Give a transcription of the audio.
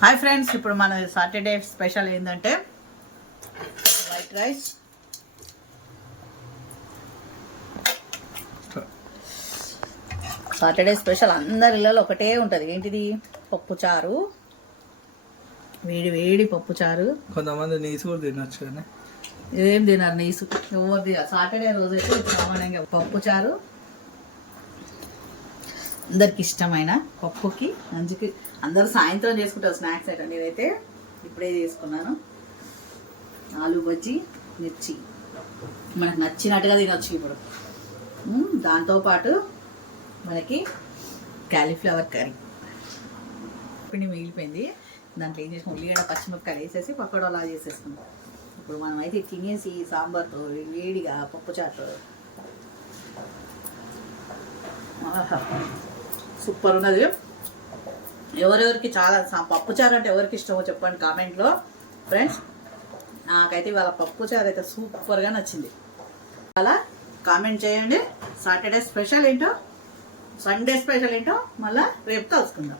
Hi friends, ఇప్పుడు మన Saturday special ఏంటంటే వైట్ రైస్, సాటర్డే స్పెషల్ అందరి ఇళ్ళలో ఒకటే ఉంటుంది. ఏంటిది? పప్పుచారు, వేడి వేడి పప్పుచారు. కొంతమంది నీసు కూడా తినొచ్చు కానీ ఏం తినారు నీసు? ఎవరు తినారు? సాటర్డే రోజు అయితే సామాన్యంగా పప్పుచారు అందరికి ఇష్టమైన పప్పుకి మంచికి అందరూ సాయంత్రం చేసుకుంటారు స్నాక్స్ ఐటమ్. నేనైతే ఇప్పుడే చేసుకున్నాను. ఆలు బజ్జీ, మిర్చి మనకు నచ్చినట్టుగా తినొచ్చు. ఇప్పుడు దాంతోపాటు మనకి క్యాలీఫ్లవర్ కర్రీ పిండి మిగిలిపోయింది. దాంట్లో ఏం చేసిన ఉల్లిగడ్డ పచ్చిమిరపకాయలు వేసేసి పకోడా అలా చేసేసుకున్నాం. ఇప్పుడు మనం అయితే తినేసి సాంబార్తో వేడిగా పప్పుచారుతో సూపర్ ఉన్నది. ఎవరెవరికి చాలా పప్పుచారు అంటే ఎవరికి ఇష్టమో చెప్పండి కామెంట్లో ఫ్రెండ్స్. నాకైతే ఇవాళ పప్పుచారు అయితే సూపర్గా నచ్చింది. అలా కామెంట్ చేయండి. సాటర్డే స్పెషల్ ఏంటో, సండే స్పెషల్ ఏంటో మళ్ళీ రేపు కలుసుకుందాం.